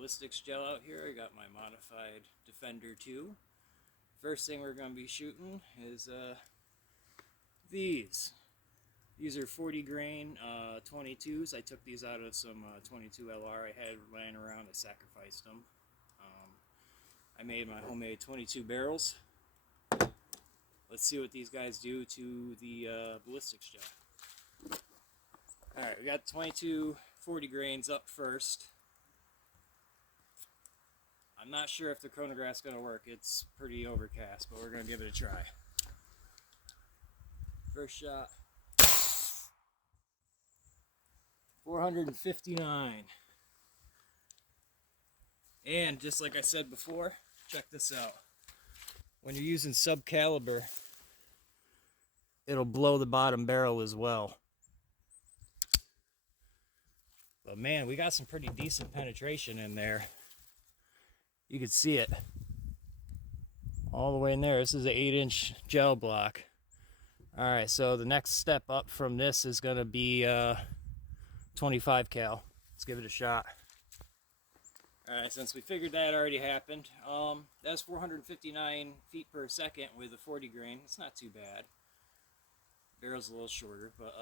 ballistics gel out here. I got my modified Defender 2. First thing we're going to be shooting is these. These are 40 grain 22s. I took these out of some 22 LR I had laying around. I sacrificed them. I made my homemade 22 barrels. Let's see what these guys do to the ballistics gel. Alright, we got 22 40 grains up first. I'm not sure if the chronograph's going to work. It's pretty overcast, but we're going to give it a try. First shot. 459. And just like I said before, check this out. When you're using sub caliber, it'll blow the bottom barrel as well. But man, we got some pretty decent penetration in there. You can see it all the way in there. This is an 8-inch gel block. Alright, so the next step up from this is going to be 25 cal. Let's give it a shot. Alright, since we figured that already happened, that's 459 feet per second with a 40 grain. It's not too bad. Barrel's a little shorter, but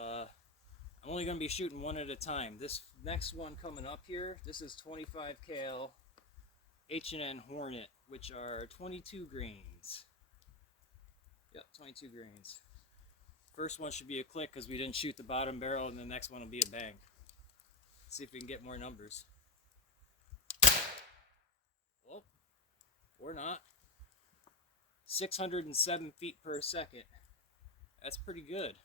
I'm only going to be shooting one at a time. This next one coming up here, this is 25 cal H&N Hornet, which are 22 grains. Yep, 22 grains. First one should be a click because we didn't shoot the bottom barrel, and the next one will be a bang. Let's see if we can get more numbers. Well, or not. 607 feet per second. That's pretty good.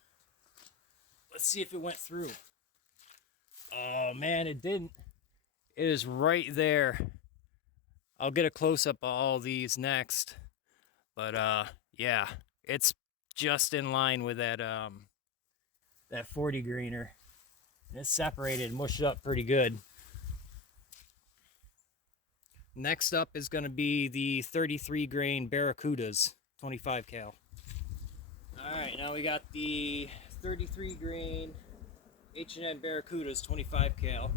Let's see if it went through. Oh man, it didn't. It is right there. I'll get a close-up of all these next. But yeah, it's just in line with that that 40 greener. And it's separated and mushed up pretty good. Next up is going to be the 33 grain Barracudas, 25 cal. Alright, now we got the 33 grain H&N Barracudas, 25 cal.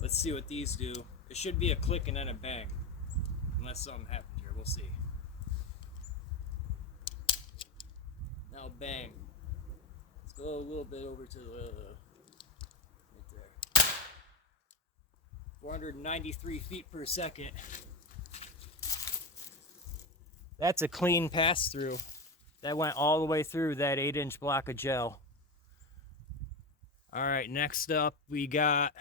Let's see what these do. It should be a click and then a bang. Unless something happened here, we'll see. Now bang. Let's go a little bit over to the right there. 493 feet per second. That's a clean pass through. That went all the way through that 8-inch block of gel. Alright, next up we got,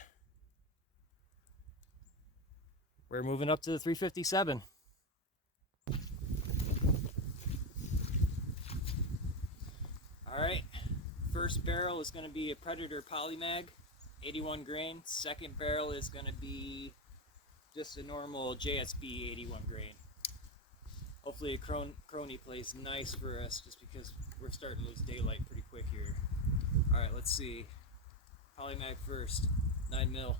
we're moving up to the 357. Alright, first barrel is going to be a Predator Polymag, 81 grain. Second barrel is going to be just a normal JSB 81 grain. Hopefully a crony plays nice for us just because we're starting to lose daylight pretty quick here. Alright, let's see. Polymag first, 9 mil.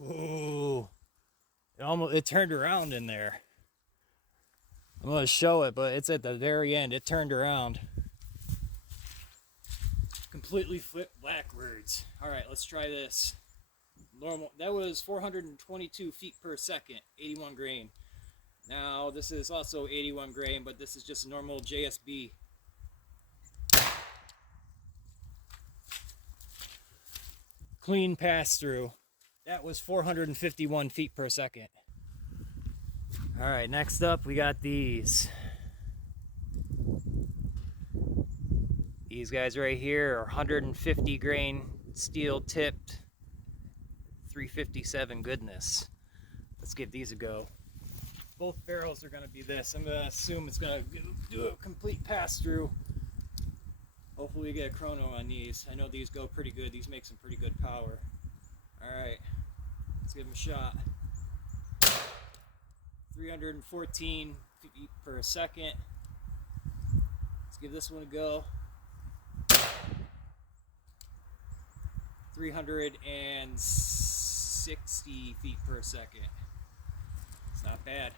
Ooh, it turned around in there. I'm going to show it, but it's at the very end. It turned around. Completely flipped backwards. Alright, let's try this. Normal. That was 422 feet per second, 81 grain. Now this is also 81 grain, but this is just a normal JSB. Clean pass through. That was 451 feet per second. Alright, next up we got these. These guys right here are 150 grain steel tipped 357 goodness. Let's give these a go. Both barrels are going to be this. I'm going to assume it's going to do a complete pass through. Hopefully we get a chrono on these. I know these go pretty good. These make some pretty good power. Alright, let's give them a shot. 314 feet per second. Let's give this one a go. 360 feet per second. It's not bad.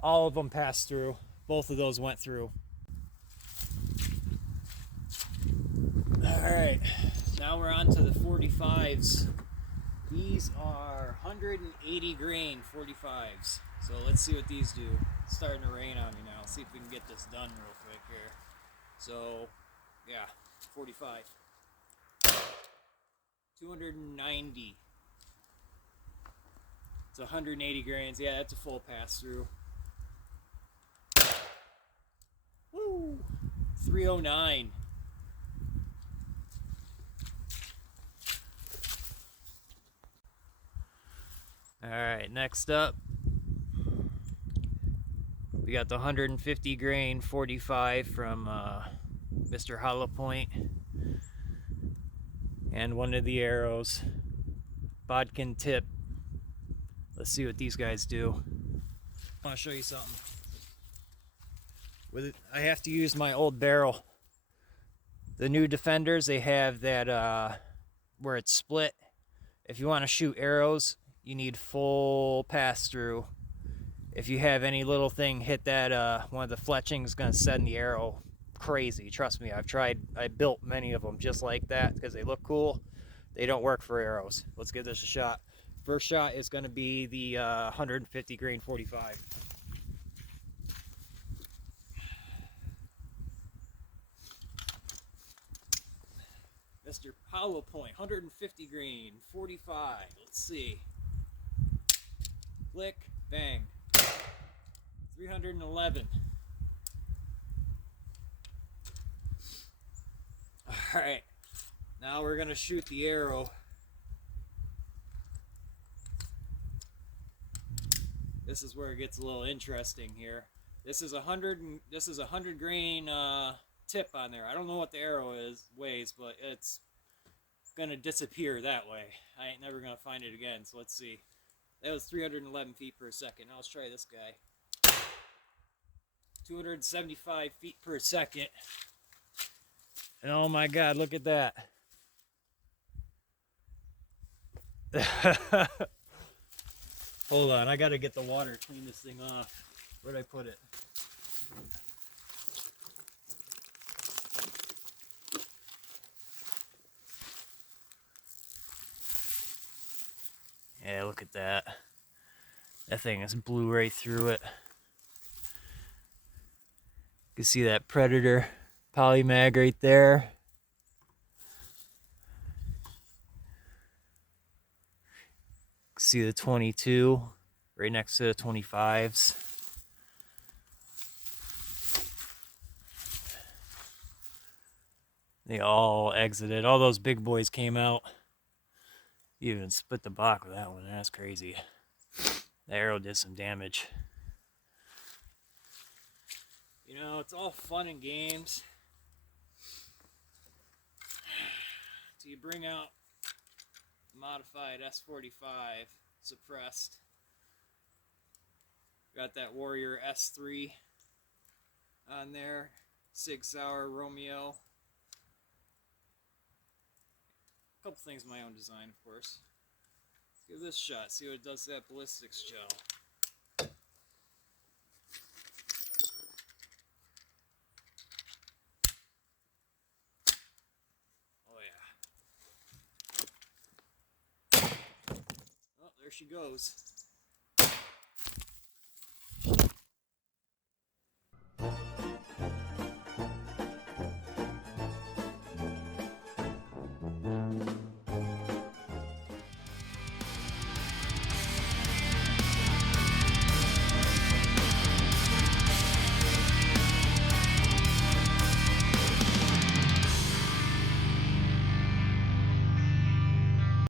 All of them passed through. Both of those went through. Alright, now we're on to the 45s. These are 180 grain 45s. So let's see what these do. It's starting to rain on me now. Let's see if we can get this done real quick here. So, yeah, 45. 290. It's 180 grains. Yeah, that's a full pass through. Woo! 309. Alright, next up, we got the 150 grain 45 from Mr. Hollow Point. And one of the arrows. Bodkin tip. Let's see what these guys do. I want to show you something. With it, I have to use my old barrel. The new Defenders, they have that where it's split. If you want to shoot arrows, you need full pass through. If you have any little thing hit that, one of the fletchings is going to send the arrow crazy. Trust me, I built many of them just like that because they look cool. They don't work for arrows. Let's give this a shot. First shot is going to be the 150 grain 45. Mr. Hollow Point, 150 grain 45. Let's see. Click, bang. 311. Alright, now we're going to shoot the arrow. This is where it gets a little interesting here. This is a 100 grain tip on there. I don't know what the arrow weighs, but it's going to disappear that way. I ain't never going to find it again, so let's see. That was 311 feet per second. Now let's try this guy. 275 feet per second. And oh my God, look at that. Hold on, I gotta get the water to clean this thing off. Where'd I put it? Yeah, look at that. That thing is blew right through it. You can see that Predator polymag right there. See the 22 right next to the 25s. They all exited. All those big boys came out. You even split the block with that one. That's crazy. The arrow did some damage. You know, it's all fun and games till you bring out modified S45 suppressed. Got that Warrior S3 on there. Sig Sauer Romeo. A couple things of my own design, of course. Let's give this a shot, see what it does to that ballistics gel. Oh yeah. Oh, there she goes.